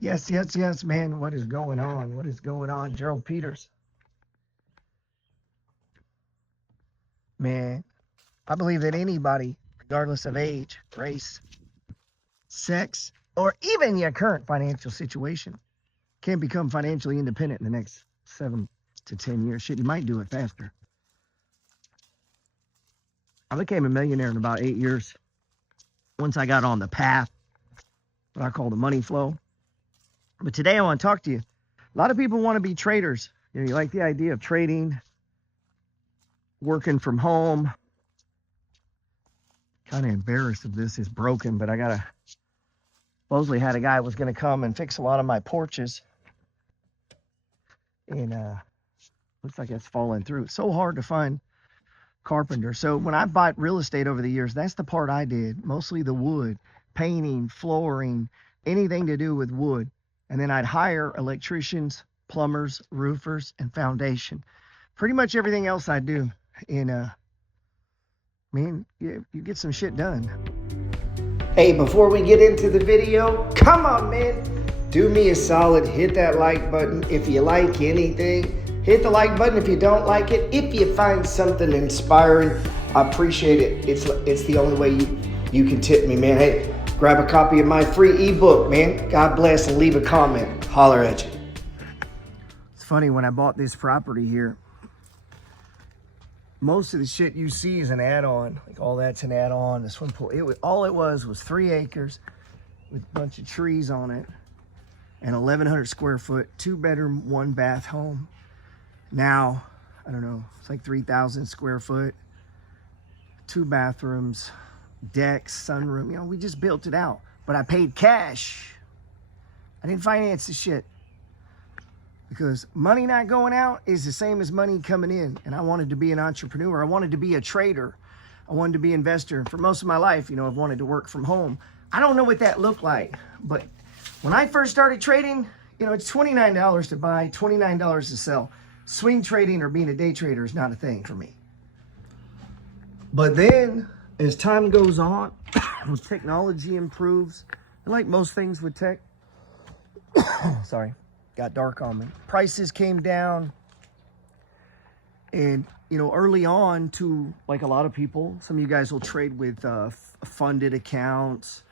Yes, yes, yes, man. What is going on? What is going on? Gerald Peters. Man, I believe that anybody, regardless of age, race, sex, or even your current financial situation, can become financially independent in the next 7 to 10 years. Shit, you might do it faster. I became a millionaire in about 8 years once I got on the path, what I call the money flow. But today I want to talk to you. A lot of people want to be traders. You like the idea of trading, working from home. Kind of embarrassed if this is broken, but I supposedly had a guy was going to come and fix a lot of my porches. And looks like it's falling through. It's so hard to find carpenter. So when I bought real estate over the years, that's the part I did. Mostly the wood, painting, flooring, anything to do with wood. And then I'd hire electricians, plumbers, roofers, and foundation. Pretty much everything else I do. And man, you get some shit done. Hey, before we get into the video, come on, man. Do me a solid, hit that like button if you like anything. Hit the like button if you don't like it. If you find something inspiring, I appreciate it. It's the only way you can tip me, man. Hey, grab a copy of my free ebook, man. God bless, and leave a comment. Holler at you. It's funny, when I bought this property here, most of the shit you see is an add-on. Like all that's an add-on. The swim pool. All it was 3 acres with a bunch of trees on it, and 1,100 square foot, 2-bedroom, 1-bath home. Now, I don't know, it's like 3,000 square foot, 2 bathrooms, decks, sunroom. You know, we just built it out. But I paid cash. I didn't finance the shit. Because money not going out is the same as money coming in. And I wanted to be an entrepreneur. I wanted to be a trader. I wanted to be an investor. And for most of my life, you know, I've wanted to work from home. I don't know what that looked like. But when I first started trading, you know, it's $29 to buy, $29 to sell. Swing trading or being a day trader is not a thing for me. But then, as time goes on, as technology improves, and like most things with tech, sorry, got dark on me. Prices came down, and you know, early on, to like a lot of people, some of you guys will trade with funded accounts,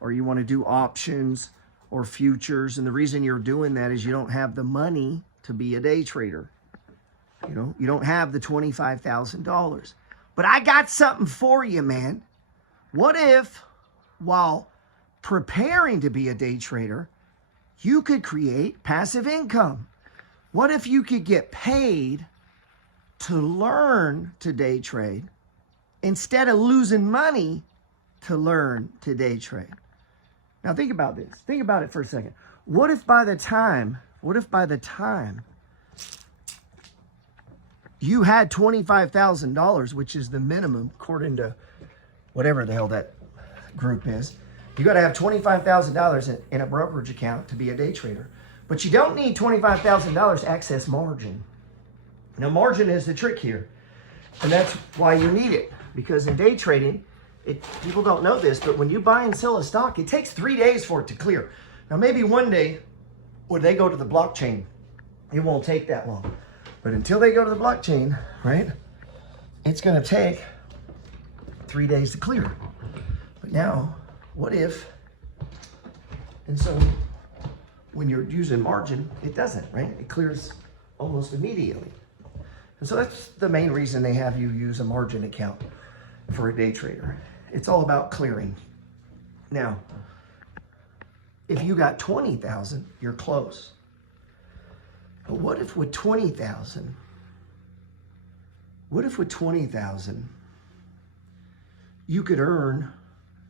or you want to do options or futures, and the reason you're doing that is you don't have the money to be a day trader. You know, you don't have the $25,000. But I got something for you, man. What if, while preparing to be a day trader, you could create passive income? What if you could get paid to learn to day trade instead of losing money to learn to day trade? Now think about this. Think about it for a second. What if by the time you had $25,000, which is the minimum according to whatever the hell that group is. You got to have $25,000 in a brokerage account to be a day trader. But you don't need $25,000 to access margin. Now, margin is the trick here. And that's why you need it. Because in day trading, people don't know this, but when you buy and sell a stock, it takes 3 days for it to clear. Now, maybe one day when they go to the blockchain, it won't take that long. But until they go to the blockchain, right, it's going to take 3 days to clear. But now, what if, and so when you're using margin, it doesn't, right? It clears almost immediately. And so that's the main reason they have you use a margin account for a day trader. It's all about clearing. Now, if you got 20,000, you're close. But what if with 20,000, you could earn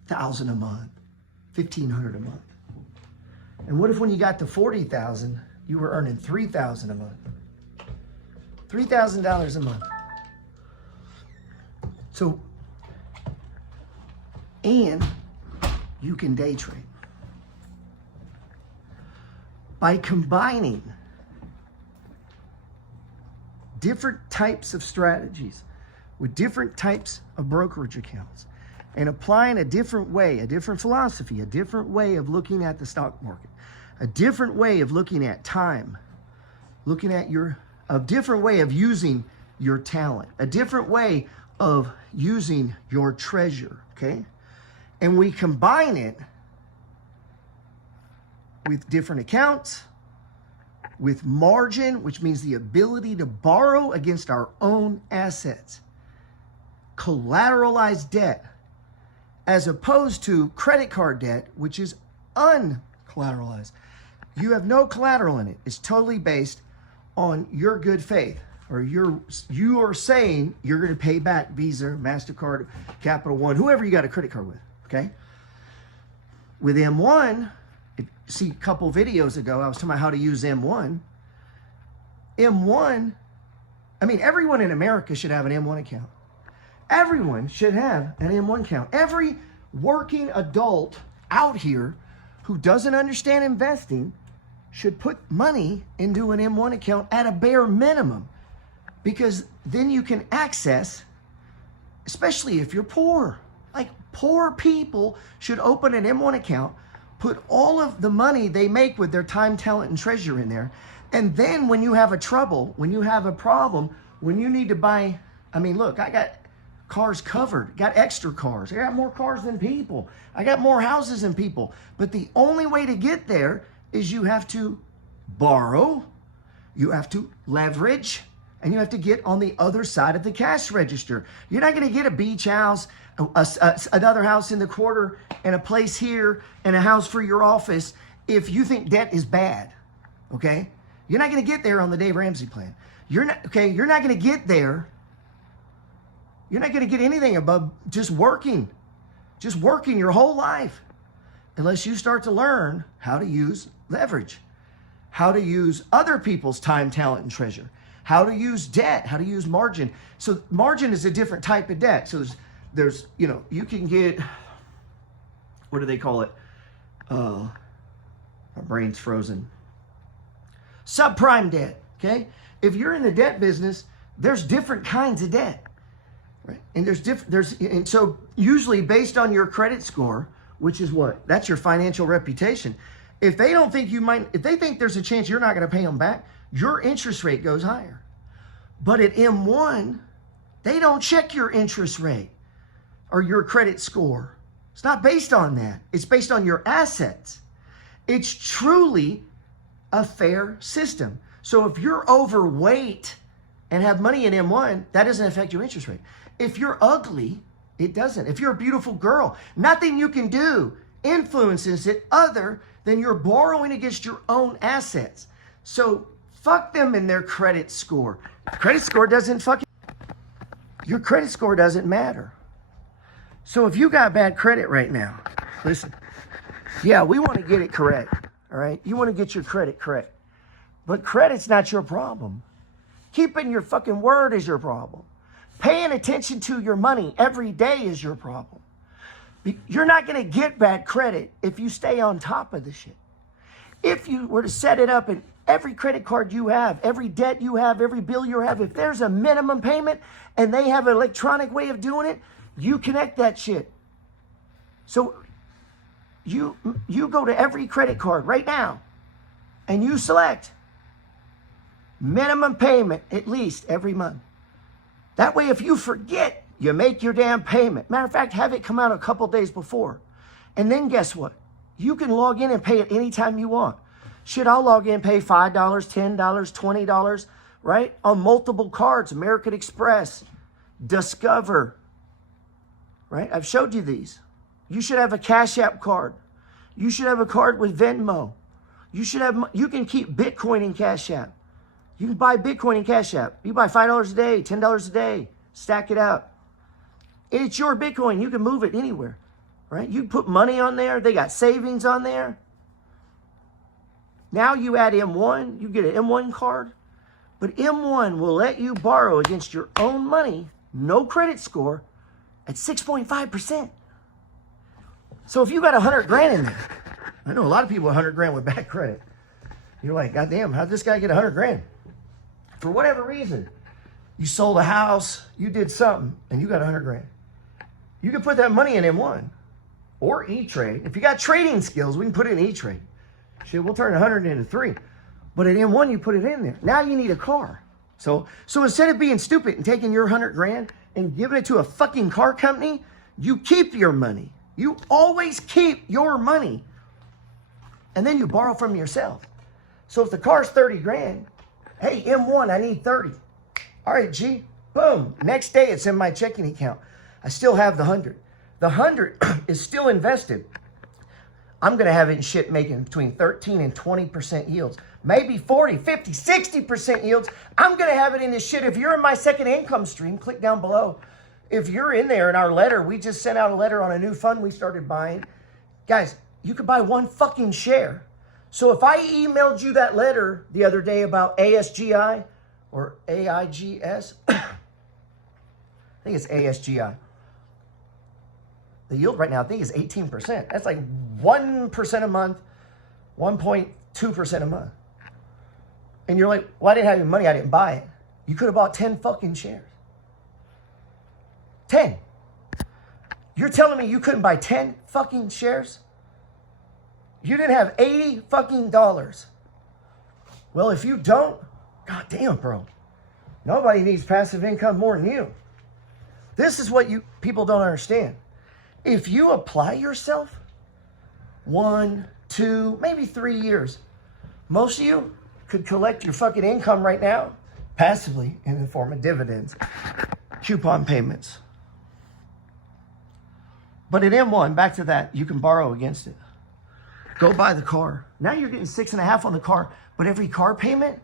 $1,000 a month, $1,500 a month? And what if when you got to 40,000, you were earning $3,000 a month? $3,000 a month. So, and you can day trade. By combining different types of strategies with different types of brokerage accounts and applying a different way, a different philosophy, a different way of looking at the stock market, a different way of looking at time, looking at a different way of using your talent, a different way of using your treasure, okay? And we combine it with different accounts, with margin, which means the ability to borrow against our own assets, collateralized debt, as opposed to credit card debt, which is uncollateralized. You have no collateral in it. It's totally based on your good faith, or you are saying you're going to pay back Visa, MasterCard, Capital One, whoever you got a credit card with, okay? With M1, see a couple videos ago, I was talking about how to use M1. M1, I mean, everyone in America should have an M1 account. Everyone should have an M1 account. Every working adult out here who doesn't understand investing should put money into an M1 account at a bare minimum, because then you can access, especially if you're poor. Like, poor people should open an M1 account, put all of the money they make with their time, talent, and treasure in there. And then when you have a trouble, when you have a problem, when you need to buy, I mean, look, I got cars covered, got extra cars. I got more cars than people. I got more houses than people. But the only way to get there is you have to borrow, you have to leverage, and you have to get on the other side of the cash register. You're not going to get a beach house, another house in the quarter, and a place here, and a house for your office if you think debt is bad, okay? You're not going to get there on the Dave Ramsey plan. You're not going to get there. You're not going to get anything above just working your whole life, unless you start to learn how to use leverage, how to use other people's time, talent, and treasure, how to use debt, how to use margin. So margin is a different type of debt. So there's you can get, what do they call it? My brain's frozen. Subprime debt, okay? If you're in the debt business, there's different kinds of debt, right? And and so usually based on your credit score, which is what? That's your financial reputation. If they don't think if they think there's a chance you're not going to pay them back, your interest rate goes higher. But at M1, they don't check your interest rate or your credit score. It's not based on that. It's based on your assets. It's truly a fair system. So if you're overweight and have money in M1, that doesn't affect your interest rate. If you're ugly, it doesn't. If you're a beautiful girl, nothing you can do influences it other than you're borrowing against your own assets. So fuck them and their credit score. Credit score doesn't your credit score doesn't matter. So if you got bad credit right now, listen, yeah, we want to get it correct, all right? You want to get your credit correct. But credit's not your problem. Keeping your fucking word is your problem. Paying attention to your money every day is your problem. You're not going to get bad credit if you stay on top of the shit. If you were to set it up in every credit card you have, every debt you have, every bill you have, if there's a minimum payment and they have an electronic way of doing it, you connect that shit. So you go to every credit card right now and you select minimum payment at least every month. That way, if you forget, you make your damn payment. Matter of fact, have it come out a couple days before. And then guess what? You can log in and pay it anytime you want. Shit, I'll log in and pay $5, $10, $20, right? On multiple cards, American Express, Discover, right? I've showed you these. You should have a Cash App card. You should have a card with Venmo. You can keep Bitcoin in Cash App. You can buy Bitcoin in Cash App. You buy $5 a day, $10 a day, stack it out. It's your Bitcoin. You can move it anywhere, right? You put money on there. They got savings on there. Now you add M1, you get an M1 card, but M1 will let you borrow against your own money, no credit score, at 6.5%. So if you got 100 grand in there, I know a lot of people 100 grand with bad credit. You're like, God damn, how'd this guy get 100 grand? For whatever reason, you sold a house, you did something, and you got 100 grand. You can put that money in M1 or E-Trade. If you got trading skills, we can put it in E-Trade. Shit, we'll turn 100 into 3. But at M1, you put it in there. Now you need a car. So instead of being stupid and taking your 100 grand and giving it to a fucking car company, you keep your money. You always keep your money. And then you borrow from yourself. So if the car's 30 grand, hey, M1, I need 30. All right, G, boom. Next day, it's in my checking account. I still have the 100. The 100 is still invested. I'm going to have it in shit making between 13 and 20% yields. Maybe 40, 50, 60% yields. I'm going to have it in this shit. If you're in my second income stream, click down below. If you're in there in our letter, we just sent out a letter on a new fund we started buying. Guys, you could buy one fucking share. So if I emailed you that letter the other day about ASGI or AIGS, I think it's ASGI. The yield right now, I think, is 18%. That's like 1% a month, 1.2% a month. And you're like, well, I didn't have any money. I didn't buy it. You could have bought 10 fucking shares. 10. You're telling me you couldn't buy 10 fucking shares? You didn't have $80 fucking dollars. Well, if you don't, goddamn, bro. Nobody needs passive income more than you. This is what you people don't understand. If you apply yourself 1, 2, maybe 3 years, most of you could collect your fucking income right now passively in the form of dividends, coupon payments. But at M1, back to that, you can borrow against it. Go buy the car. Now you're getting 6.5 on the car, but every car payment,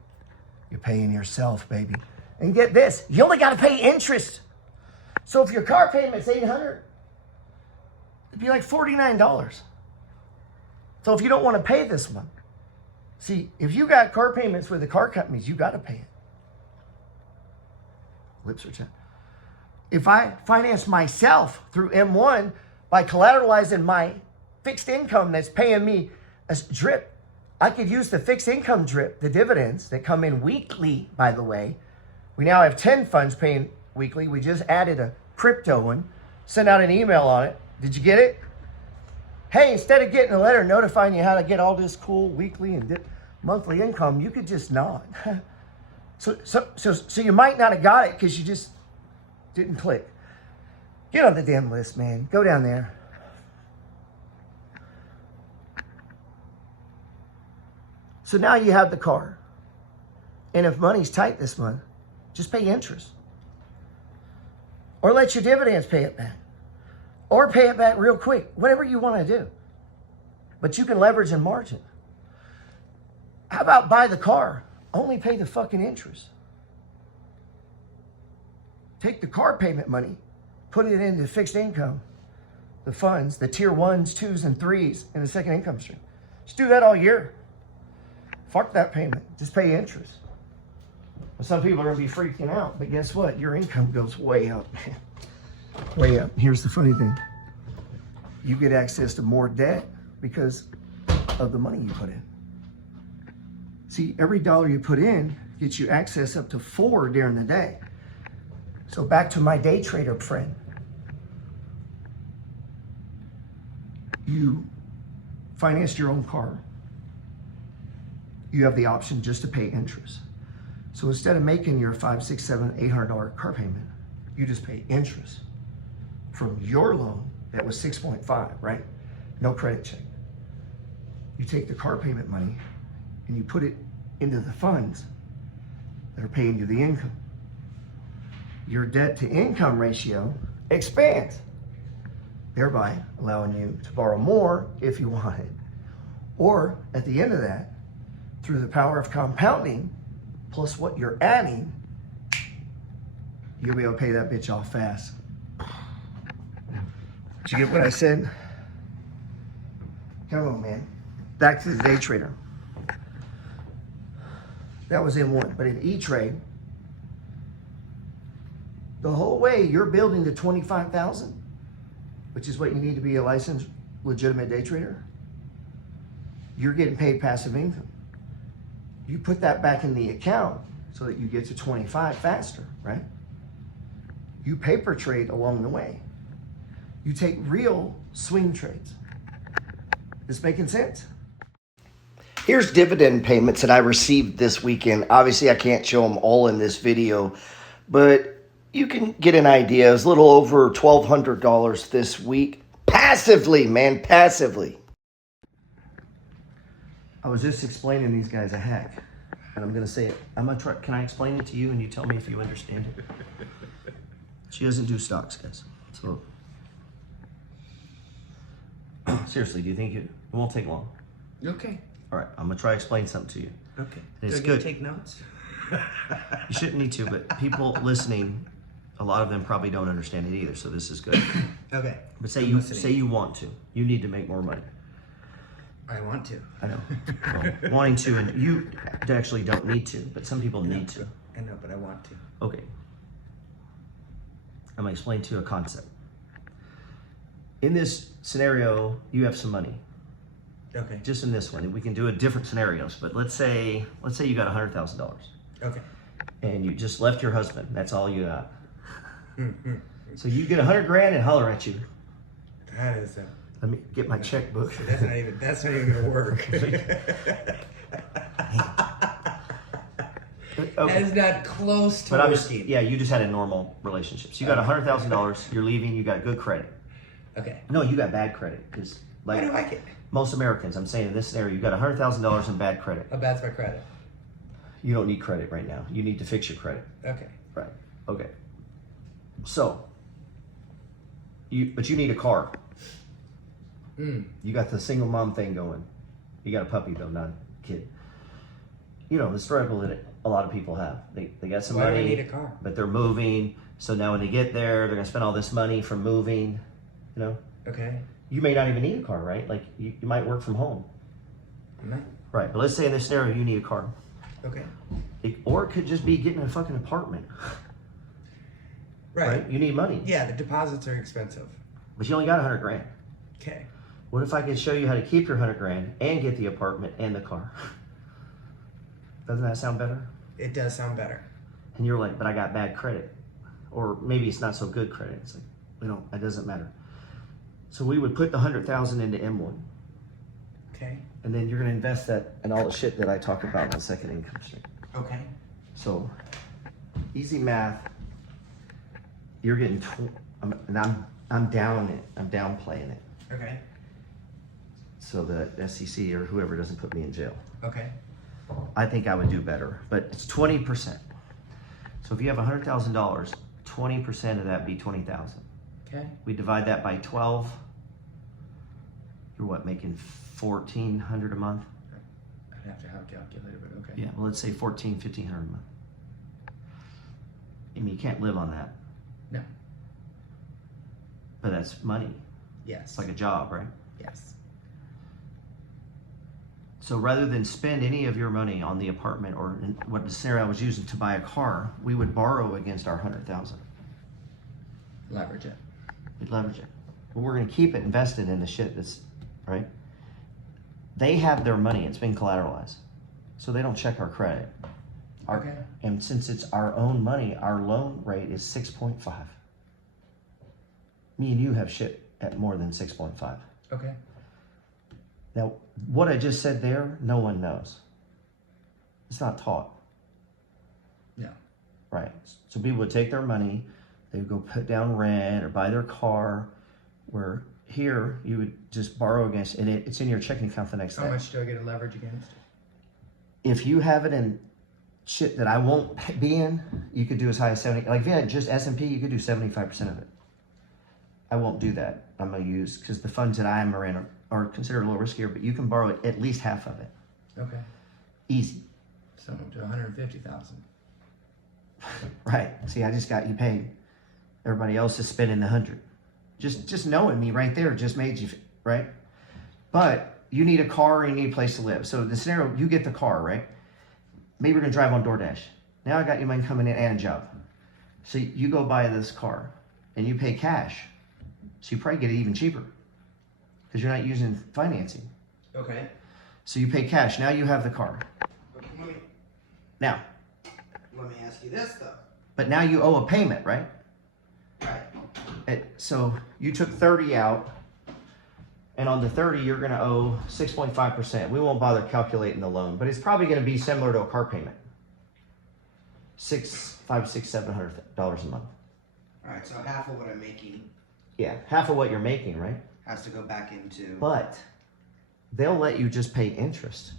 you're paying yourself, baby. And get this, you only got to pay interest. So if your car payment's $800, it'd be like $49. So if you don't want to pay this month, see, if you got car payments with the car companies, you got to pay it. Lips are chat. If I finance myself through M1 by collateralizing my fixed income that's paying me a drip, I could use the fixed income drip, the dividends that come in weekly, by the way. We now have 10 funds paying weekly. We just added a crypto one. Sent out an email on it. Did you get it? Hey, instead of getting a letter notifying you how to get all this cool weekly and monthly income, you could just nod. So you might not have got it because you just didn't click. Get on the damn list, man. Go down there. So now you have the car. And if money's tight this month, just pay interest. Or let your dividends pay it back. Or pay it back real quick. Whatever you want to do. But you can leverage and margin. How about buy the car? Only pay the fucking interest. Take the car payment money. Put it into fixed income. The funds, the tier 1s, 2s, and 3s in the second income stream. Just do that all year. Fuck that payment. Just pay interest. Well, some people are going to be freaking out, but guess what? Your income goes way up. Way up. Here's the funny thing. You get access to more debt because of the money you put in. See, every dollar you put in gets you access up to 4 during the day. So back to my day trader friend. You financed your own car. You have the option just to pay interest. So instead of making your $500, $600, $700, $800 car payment, you just pay interest from your loan that was 6.5, right? No credit check. You take the car payment money and you put it into the funds that are paying you the income. Your debt to income ratio expands, thereby allowing you to borrow more if you want it. Or at the end of that, through the power of compounding, plus what you're adding, you'll be able to pay that bitch off fast. Did you get what I said? Come on, man. Back to the day trader. That was in one. But in E-Trade, the whole way you're building to 25,000, which is what you need to be a licensed, legitimate day trader, you're getting paid passive income. You put that back in the account so that you get to 25 faster, right? You paper trade along the way. You take real swing trades. This making sense? Here's dividend payments that I received this weekend. Obviously, I can't show them all in this video, but you can get an idea. It's a little over $1,200 this week. Passively, man, passively. I was just explaining these guys a hack, and I'm going to say it. I'm going to try. Can I explain it to you, and you tell me if you understand it? She doesn't do stocks, guys. So, seriously, do you think it won't take long? Okay. All right, I'm going to try to explain something to you. Okay. And it's Do I get good. to take notes? You shouldn't need to, but people listening, a lot of them probably don't understand it either, so this is good. Okay. But say you want to. You need to make more money. I want to. I know. Well, wanting to, and you actually don't need to, but some people need to. I know, but I want to. Okay. I'm going to explain to you a concept. In this scenario, you have some money. Okay. Just in this one. We can do it different scenarios, but let's say you got $100,000. Okay. And you just left your husband. That's all you got. So you get 100 grand and holler at you. That is Let me get my checkbook. that's not even gonna work. Okay. That is not close to But obviously, working. yeah, you just had a normal relationship. So you got $100,000. You're leaving. You got good credit. Okay. No, you got bad credit because, Why like do I get most Americans, I'm saying in this scenario, you got $100,000 in bad credit. a bad's my credit? You don't need credit right now. You need to fix your credit. Okay. Right. Okay. So, but you need a car. You got the single mom thing going. You got a puppy though, not a kid. You know the struggle that a lot of people have. They got some Why money, do I need a car? but they're moving. So now when they get there, they're gonna spend all this money from moving. You know. Okay. You may not even need a car, right? Like you might work from home. No. Right. But let's say in this scenario you need a car. Okay. Or it could just be getting a fucking apartment. Right. You need money. Yeah, the deposits are expensive. But you only got 100 grand. Okay. What if I could show you how to keep your 100 grand and get the apartment and the car? Doesn't that sound better? It does sound better. And you're like, but I got bad credit. Or maybe it's not so good credit. It's like, it doesn't matter. So we would put the 100,000 into M1. Okay. And then you're going to invest that in all the shit that I talk about in the second income stream. Okay. So, easy math. You're getting, I'm down it. I'm downplaying it. Okay. So the SEC or whoever doesn't put me in jail. Okay. I think I would do better, but it's 20%. So if you have $100,000, 20% of that be 20,000. Okay. We divide that by 12. You're what, making $1,400 a month? I'd have to have a calculator, but okay. Yeah, well, let's say $1,500 a month. I mean, you can't live on that. No. But that's money. Yes. It's like a job, right? Yes. So rather than spend any of your money on the apartment or in what the scenario I was using to buy a car, we would borrow against our 100,000. Leverage it. We'd leverage it. But we're going to keep it invested in the shit that's, right? They have their money. It's been collateralized. So they don't check our credit. Okay. And since it's our own money, our loan rate is 6.5. Me and you have shit at more than 6.5. Okay. Now, what I just said there, no one knows. It's not taught. No. Right. So people would take their money, they would go put down rent or buy their car, where here you would just borrow against, and it's in your checking account the next day. How much do I get to leverage against? If you have it in shit that I won't be in, you could do as high as 70. Like if you had just S&P, you could do 75% of it. I won't do that. I'm going to use, because the funds that I am in are considered a little riskier, but you can borrow at least half of it. Okay. Easy. So to 150,000. Right. See, I just got you paid. Everybody else is spending the 100. Just knowing me right there just made you, right? But you need a car and you need a place to live. So the scenario, you get the car, right? Maybe we're going to drive on DoorDash. Now I got you money coming in and a job. So you go buy this car and you pay cash. So you probably get it even cheaper because you're not using financing. Okay. So you pay cash. Now you have the car. Okay. Now. Let me ask you this though. But now you owe a payment, right? Right. So you took 30 out And on the 30, you're going to owe 6.5%. We won't bother calculating the loan, but it's probably going to be similar to a car payment. $700 a month. All right, so half of what I'm making Yeah, half of what you're making, right? has to go back into. But they'll let you just pay interest.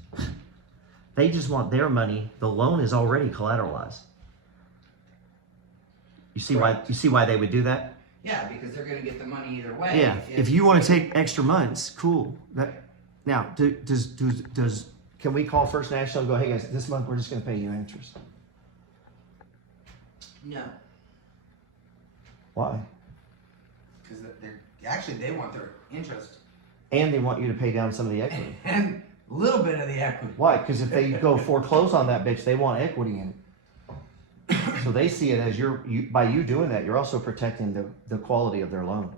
They just want their money. The loan is already collateralized. You see why? You see why they would do that? Yeah, because they're going to get the money either way. Yeah. If you want to take extra months, cool. Now, can we call First National and go, hey guys, this month we're just going to pay you interest? No. Why? Because they want their interest And they want you to pay down some of the equity. and a little bit of the equity. Why? Because if they go foreclose on that bitch, they want equity in it. So they see it as by you doing that, you're also protecting the quality of their loan.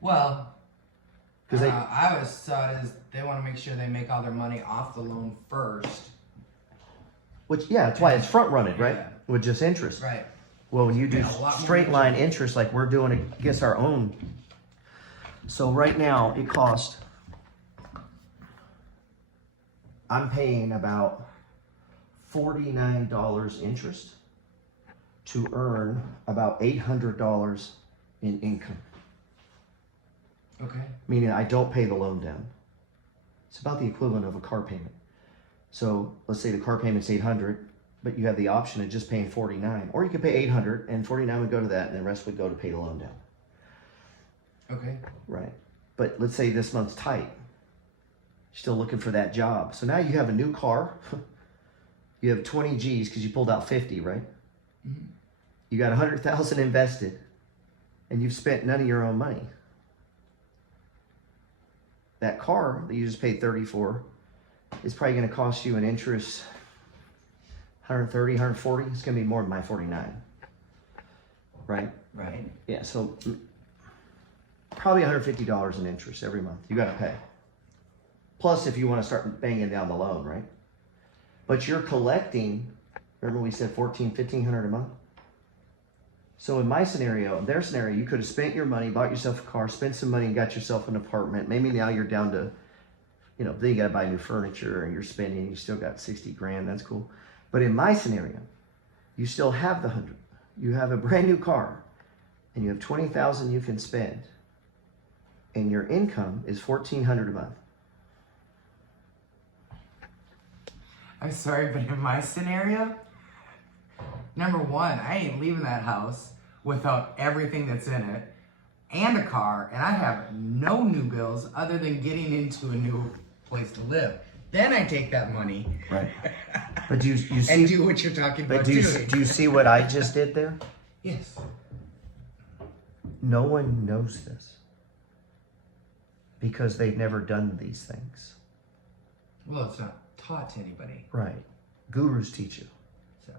Well, Because I always saw it as they want to make sure they make all their money off the loan first. that's why it's front running, right? Yeah. With just interest. Right. Well, when you do Yeah, a lot more straight line interest like we're doing against our own. So right now it costs, I'm paying about $49 interest to earn about $800 in income. Okay. Meaning I don't pay the loan down. It's about the equivalent of a car payment. So let's say the car payment's $800, but you have the option of just paying $49, or you could pay $800 and $49 would go to that, and the rest would go to pay the loan down. Okay. Right. But let's say this month's tight. Still looking for that job. So now you have a new car. You have 20 G's because you pulled out 50, right? Mm-hmm. You got 100,000 invested, and you've spent none of your own money. That car that you just paid 30 for is probably going to cost you an interest 130, 140. It's going to be more than my 49. Right? Right. Yeah, so probably $150 in interest every month. You got to pay. Plus, if you want to start banging down the loan, right? But you're collecting, remember we said $1,500 a month? So in my scenario, in their scenario, you could have spent your money, bought yourself a car, spent some money and got yourself an apartment. Maybe now you're down to, then you got to buy new furniture and you're spending, you still got 60 grand, that's cool. But in my scenario, you still have the 100. You have a brand new car and you have 20,000 you can spend. And your income is $1,400 a month. I'm sorry, but in my scenario, number one, I ain't leaving that house without everything that's in it and a car, and I have no new bills other than getting into a new place to live. Then I take that money, right? But do you see, and do what you're talking about. But do you see what I just did there? Yes. No one knows this because they've never done these things. Well, it's not taught to anybody. Right. Gurus teach you. So.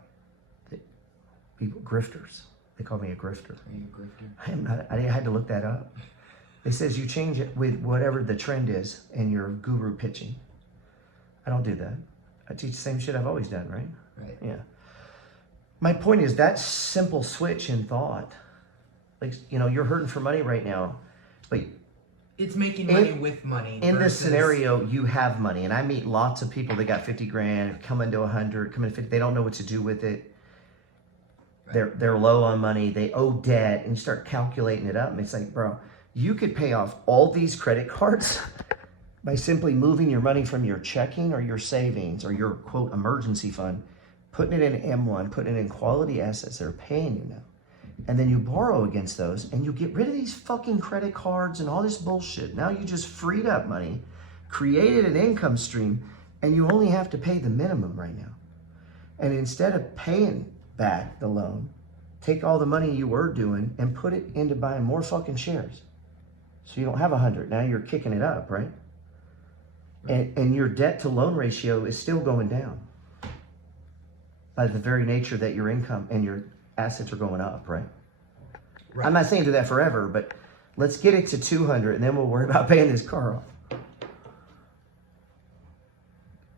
People, grifters. They call me a grifter. Are you a grifter? I am not. I had to look that up. It says you change it with whatever the trend is and your guru pitching. I don't do that. I teach the same shit I've always done, right? Right. Yeah. My point is that simple switch in thought. Like, you're hurting for money right now, but it's making money with money. In this scenario, you have money, and I meet lots of people that got 50 grand, come into 100, come into 50. They don't know what to do with it. Right. They're low on money. They owe debt, and you start calculating it up, and it's like, bro, you could pay off all these credit cards by simply moving your money from your checking or your savings or your quote emergency fund, putting it in M1, putting it in quality assets that are paying you now. And then you borrow against those and you get rid of these fucking credit cards and all this bullshit. Now you just freed up money, created an income stream, and you only have to pay the minimum right now. And instead of paying back the loan, take all the money you were doing and put it into buying more fucking shares. So you don't have 100. Now you're kicking it up, right? And your debt to loan ratio is still going down by the very nature that your income and your assets are going up, right? I'm not saying do that forever, but let's get it to 200 and then we'll worry about paying this car off.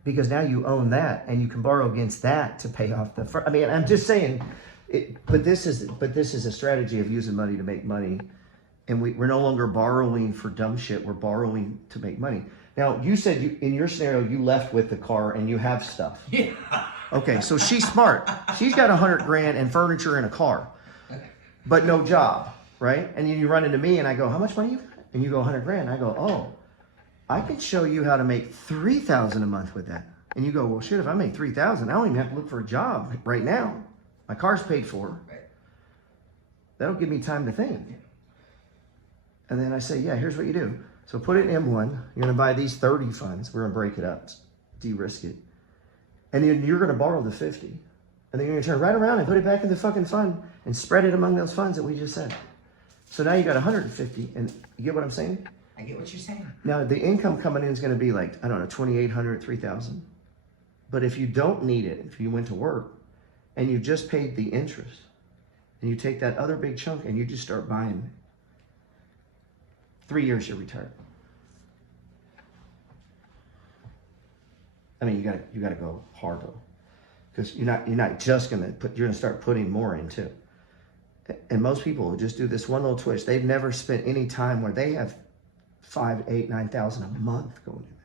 Because now you own that and you can borrow against that to pay off the first. I mean, I'm just saying, but this is a strategy of using money to make money And we're no longer borrowing for dumb shit. We're borrowing to make money. Now, you said in your scenario, you left with the car and you have stuff. Yeah. Okay, so she's smart. She's got $100,000 and furniture and a car, but no job, right? And then you run into me and I go, how much money you got? And you go, $100,000. I go, oh, I can show you how to make $3,000 a month with that. And you go, well, shit, if I make $3,000, I don't even have to look for a job right now. My car's paid for. That'll give me time to think. And then I say, yeah, here's what you do. So put it in M1. You're going to buy these 30 funds. We're going to break it up, de-risk it. And then you're going to borrow the 50. And then you're going to turn right around and put it back in the fucking fund and spread it among those funds that we just said. So now you got 150. And you get what I'm saying? I get what you're saying. Now the income coming in is going to be like, I don't know, 2,800, 3,000. But if you don't need it, if you went to work and you just paid the interest and you take that other big chunk and you just start buying, 3 years you're retired. I mean, you gotta go hard though, because you're not just gonna you're gonna start putting more in too. And most people will just do this one little twist. They've never spent any time where they have 5, 8, 9,000 a month going in there.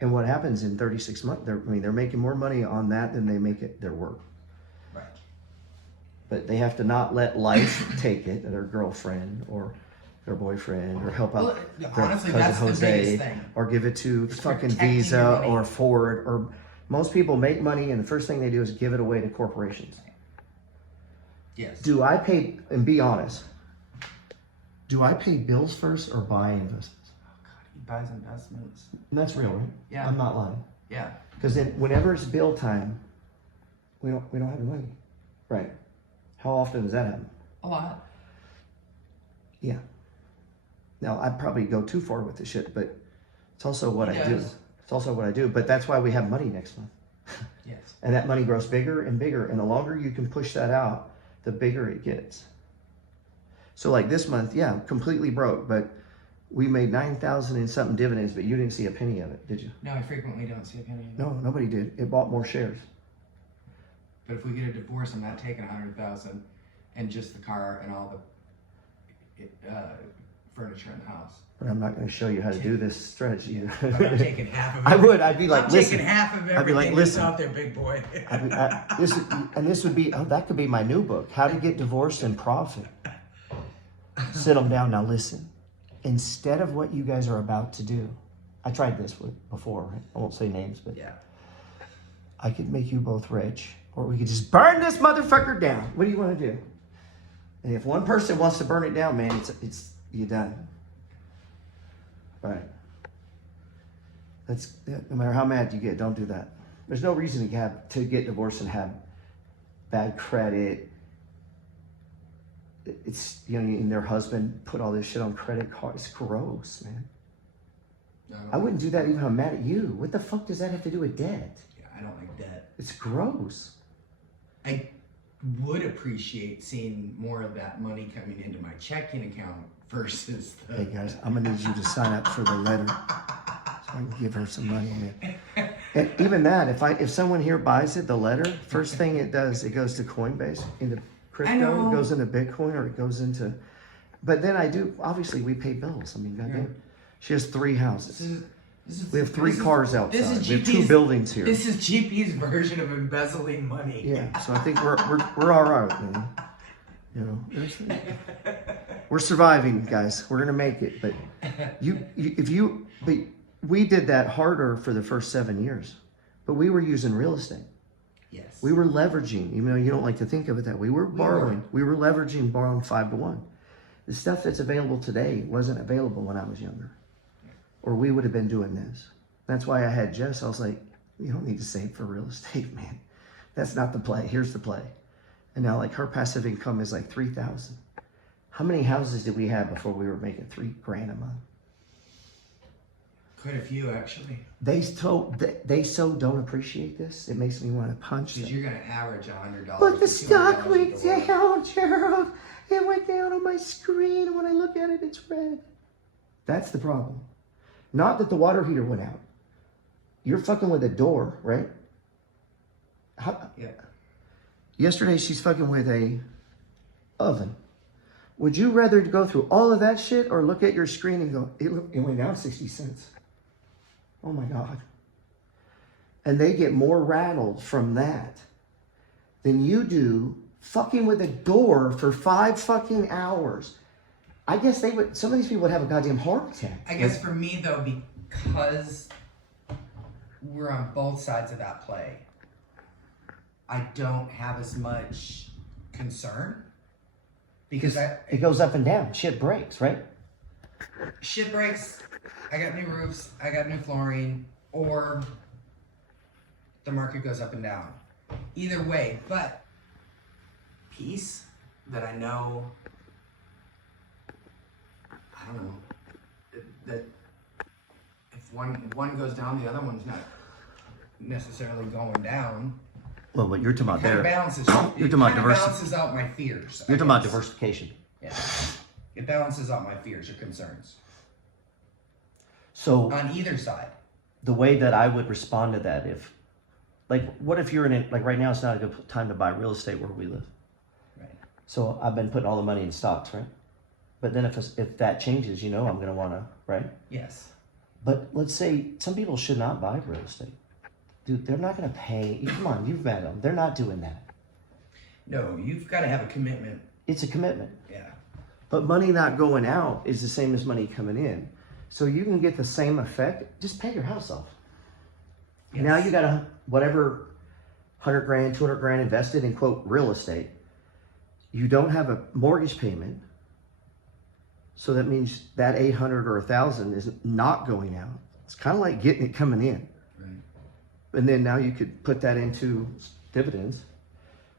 And what happens in 36 months? They're making more money on that than they make it their work. Right. But they have to not let life take it, their girlfriend or their boyfriend, or help out their honestly, cousin that's Jose, the biggest thing. or give it to It's fucking protecting your Visa money. or Ford. Or most people make money and the first thing they do is give it away to corporations. Yes. Do I pay, and be honest, do I pay bills first or buy investments? Oh God, he buys investments. And that's real, right? Yeah. I'm not lying. Yeah. Because then whenever it's bill time, we don't have the money. Right. How often does that happen? A lot. Yeah. Now, I probably go too far with this shit, but it's also what I do. It's also what I do. But that's why we have money next month. Yes. And that money grows bigger and bigger. And the longer you can push that out, the bigger it gets. So like this month, yeah, completely broke, but we made 9,000 and something dividends, but you didn't see a penny of it, did you? No, I frequently don't see a penny. No, nobody did. It bought more shares. But if we get a divorce, I'm not taking 100,000 and just the car and all the furniture in the house. But I'm not going to show you how to do this strategy. I'm not taking half of it. I would. I'd be like, I'm listen. taking half of everything I'd be like, that's listen. out there, big boy. This would be, that could be my new book, How to Get Divorced and Profit. Sit them down. Now listen, instead of what you guys are about to do, I tried this before, right? I won't say names, but Yeah. I could make you both rich, or we could just burn this motherfucker down. What do you want to do? And if one person wants to burn it down, man, it's you're done. Right. No matter how mad you get, don't do that. There's no reason to get divorced and have bad credit. It's, and their husband put all this shit on credit cards. It's gross, man. No, I wouldn't do that even if I'm mad at you. What the fuck does that have to do with debt? Yeah, I don't like debt. It's gross. I would appreciate seeing more of that money coming into my checking account versus the... Hey guys, I'm gonna need you to sign up for the letter so I can give her some money, man. And even that, if someone here buys it, the letter, first thing it does, it goes to Coinbase, into crypto, it goes into Bitcoin, or it goes into. But then obviously we pay bills. I mean, goddamn. She has 3 houses. We have 3 cars outside. We have 2 buildings here. This is GP's version of embezzling money. Yeah, so I think we're all right, man. We're surviving, guys. We're gonna make it. But we did that harder for the first 7 years, but we were using real estate. Yes. We were leveraging, even though you don't like to think of it that way. We were borrowing. We were leveraging, borrowing 5 to 1. The stuff that's available today wasn't available when I was younger, or we would have been doing this. That's why I had Jess. I was like, you don't need to save for real estate, man. That's not the play. Here's the play. And now, like, her passive income is like 3,000. How many houses did we have before we were making $3,000 a month? Quite a few, actually. They so don't appreciate this. It makes me want to punch them. Because you're going to average $100. But the to stock $200 went a day. down, Gerald. It went down on my screen, and when I look at it, it's red. That's the problem. Not that the water heater went out. You're fucking with a door, right? Yeah. Yesterday, she's fucking with a oven. Would you rather go through all of that shit or look at your screen and go, it went down 60 cents? Oh my God. And they get more rattled from that than you do fucking with a door for 5 fucking hours. I guess some of these people would have a goddamn heart attack. I guess for me though, because we're on both sides of that play, I don't have as much concern. Because it goes up and down. Shit breaks, right? Shit breaks. I got new roofs. I got new flooring. Or the market goes up and down. Either way, but peace that I know, I don't know, that if one goes down, the other one's not necessarily going down. Well, what you're talking about there, balances. you're talking about diversity. Balances out my fears. You're talking about diversification. Yeah, it balances out my fears or concerns. So on either side, the way that I would respond to that, what if you're like right now, it's not a good time to buy real estate where we live. Right. So I've been putting all the money in stocks, right? But then if that changes, I'm going to want to, right? Yes. But let's say some people should not buy real estate. Dude, they're not going to pay. Come on, you've met them. They're not doing that. No, you've got to have a commitment. It's a commitment. Yeah. But money not going out is the same as money coming in. So you can get the same effect. Just pay your house off. Yes. Now you got whatever 100 grand, 200 grand invested in quote real estate. You don't have a mortgage payment. So that means that 800 or 1,000 is not going out. It's kind of like getting it coming in. And then now you could put that into dividends,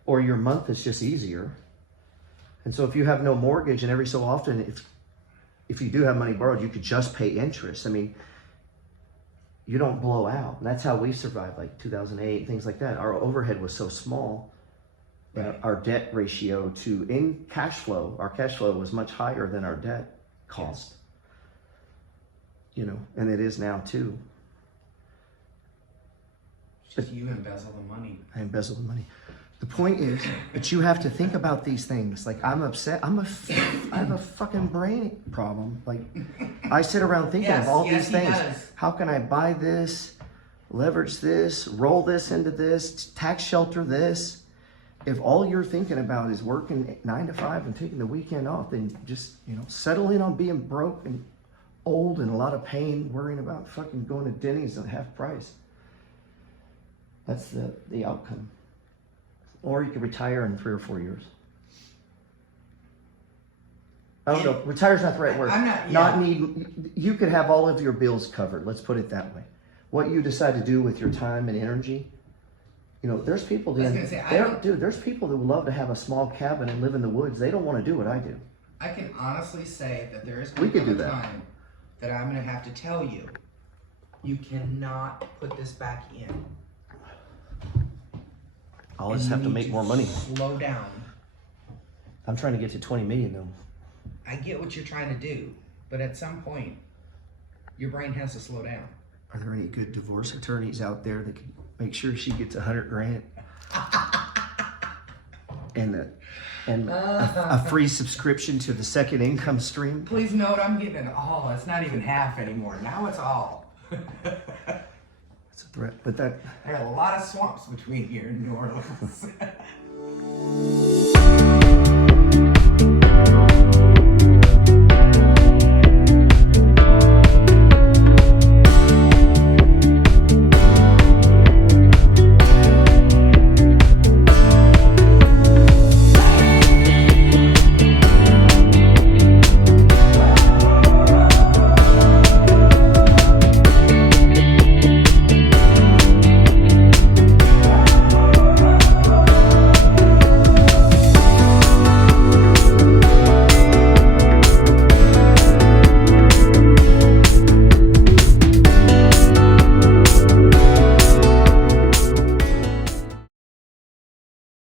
or your month is just easier. And so if you have no mortgage, and every so often, if you do have money borrowed, you could just pay interest. I mean, you don't blow out. And that's how we survived, like 2008, things like that. Our overhead was so small that our debt ratio in cash flow, our cash flow was much higher than our debt cost. And it is now too. Just you embezzle the money. I embezzle the money. The point is, but you have to think about these things. Like, I'm upset. I have a fucking brain problem. Like, I sit around thinking of all these things. How can I buy this, leverage this, roll this into this, tax shelter this? If all you're thinking about is working 9 to 5 and taking the weekend off, then just, settle in on being broke and old and a lot of pain, worrying about fucking going to Denny's at half price. That's the outcome. Or you could retire in 3 or 4 years. I don't know. Retire's not the right word. You could have all of your bills covered. Let's put it that way. What you decide to do with your time and energy. There's people. There's people that would love to have a small cabin and live in the woods. They don't want to do what I do. I can honestly say that there is going to come a time that I'm going to have to tell you, you cannot put this back in. I'll just have to make more money. Slow down. I'm trying to get to 20 million though. I get what you're trying to do, but at some point, your brain has to slow down. Are there any good divorce attorneys out there that can make sure she gets 100 grand and a free subscription to the second income stream? Please note, I'm getting it all. It's not even half anymore. Now it's all. That's a threat, but there are a lot of swamps between here and New Orleans.